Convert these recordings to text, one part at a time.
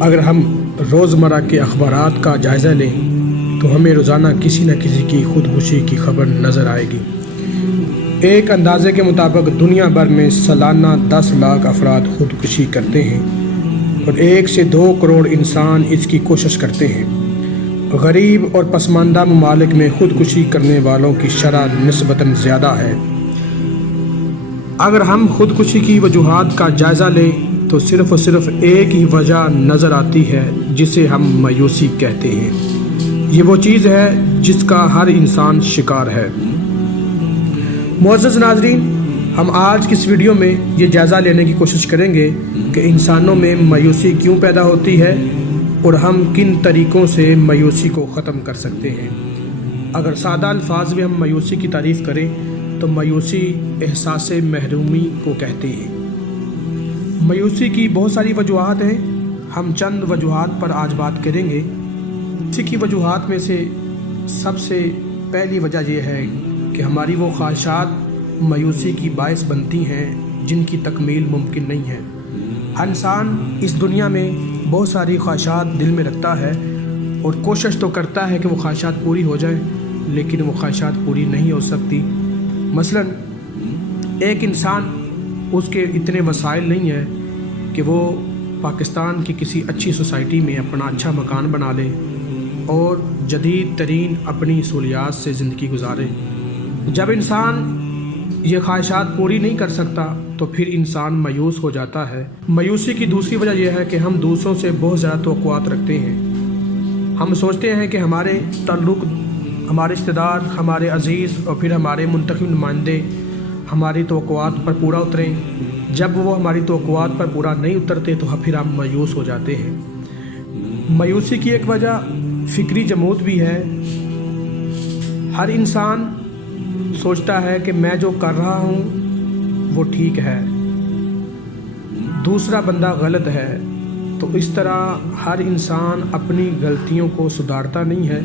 اگر ہم روزمرہ کے اخبارات کا جائزہ لیں تو ہمیں روزانہ کسی نہ کسی کی خودکشی کی خبر نظر آئے گی۔ ایک اندازے کے مطابق دنیا بھر میں سالانہ 10 لاکھ افراد خودکشی کرتے ہیں اور 1 سے 2 کروڑ انسان اس کی کوشش کرتے ہیں۔ غریب اور پسماندہ ممالک میں خودکشی کرنے والوں کی شرح نسبتاً زیادہ ہے۔ اگر ہم خودکشی کی وجوہات کا جائزہ لیں تو صرف اور صرف ایک ہی وجہ نظر آتی ہے جسے ہم مایوسی کہتے ہیں۔ یہ وہ چیز ہے جس کا ہر انسان شکار ہے۔ معزز ناظرین، ہم آج کی اس ویڈیو میں یہ جائزہ لینے کی کوشش کریں گے کہ انسانوں میں مایوسی کیوں پیدا ہوتی ہے اور ہم کن طریقوں سے مایوسی کو ختم کر سکتے ہیں۔ اگر سادہ الفاظ میں ہم مایوسی کی تعریف کریں تو مایوسی احساس محرومی کو کہتے ہیں۔ مایوسی کی بہت ساری وجوہات ہیں، ہم چند وجوہات پر آج بات کریں گے۔ اسی کی وجوہات میں سے سب سے پہلی وجہ یہ ہے کہ ہماری وہ خواہشات مایوسی کی باعث بنتی ہیں جن کی تکمیل ممکن نہیں ہے۔ ہر انسان اس دنیا میں بہت ساری خواہشات دل میں رکھتا ہے اور کوشش تو کرتا ہے کہ وہ خواہشات پوری ہو جائیں، لیکن وہ خواہشات پوری نہیں ہو سکتی۔ مثلا ایک انسان، اس کے اتنے وسائل نہیں ہیں کہ وہ پاکستان کی کسی اچھی سوسائٹی میں اپنا اچھا مکان بنا لے اور جدید ترین اپنی سہولیات سے زندگی گزارے۔ جب انسان یہ خواہشات پوری نہیں کر سکتا تو پھر انسان مایوس ہو جاتا ہے۔ مایوسی کی دوسری وجہ یہ ہے کہ ہم دوسروں سے بہت زیادہ توقعات رکھتے ہیں۔ ہم سوچتے ہیں کہ ہمارے تعلق، ہمارے رشتہ دار، ہمارے عزیز اور پھر ہمارے منتخب نمائندے ہماری توقعات پر پورا اتریں۔ جب وہ ہماری توقعات پر پورا نہیں اترتے تو پھر ہم مایوس ہو جاتے ہیں۔ مایوسی کی ایک وجہ فکری جمود بھی ہے۔ ہر انسان سوچتا ہے کہ میں جو کر رہا ہوں وہ ٹھیک ہے، دوسرا بندہ غلط ہے، تو اس طرح ہر انسان اپنی غلطیوں کو سدھارتا نہیں ہے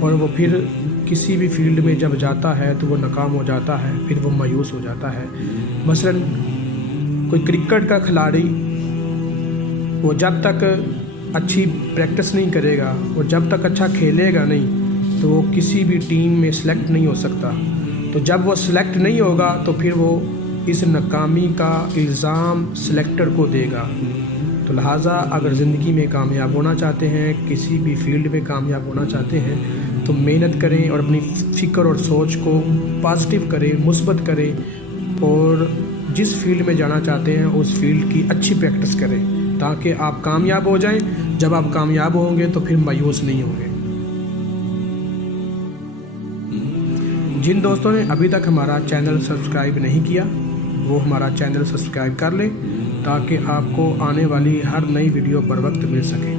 اور وہ پھر کسی بھی فیلڈ میں جب جاتا ہے تو وہ ناکام ہو جاتا ہے، پھر وہ مایوس ہو جاتا ہے۔ مثلا کوئی کرکٹ کا کھلاڑی، وہ جب تک اچھی پریکٹس نہیں کرے گا، وہ جب تک اچھا کھیلے گا نہیں تو وہ کسی بھی ٹیم میں سلیکٹ نہیں ہو سکتا۔ تو جب وہ سلیکٹ نہیں ہوگا تو پھر وہ اس ناکامی کا الزام سلیکٹر کو دے گا۔ تو لہٰذا اگر زندگی میں کامیاب ہونا چاہتے ہیں، کسی بھی فیلڈ میں کامیاب ہونا چاہتے ہیں تو محنت کریں اور اپنی فکر اور سوچ کو پازیٹیو کریں، مثبت کریں اور جس فیلڈ میں جانا چاہتے ہیں اس فیلڈ کی اچھی پریکٹس کریں تاکہ آپ کامیاب ہو جائیں۔ جب آپ کامیاب ہوں گے تو پھر مایوس نہیں ہوں گے۔ جن دوستوں نے ابھی تک ہمارا چینل سبسکرائب نہیں کیا وہ ہمارا چینل سبسکرائب کر لیں تاکہ آپ کو آنے والی ہر نئی ویڈیو بر وقت مل سکے۔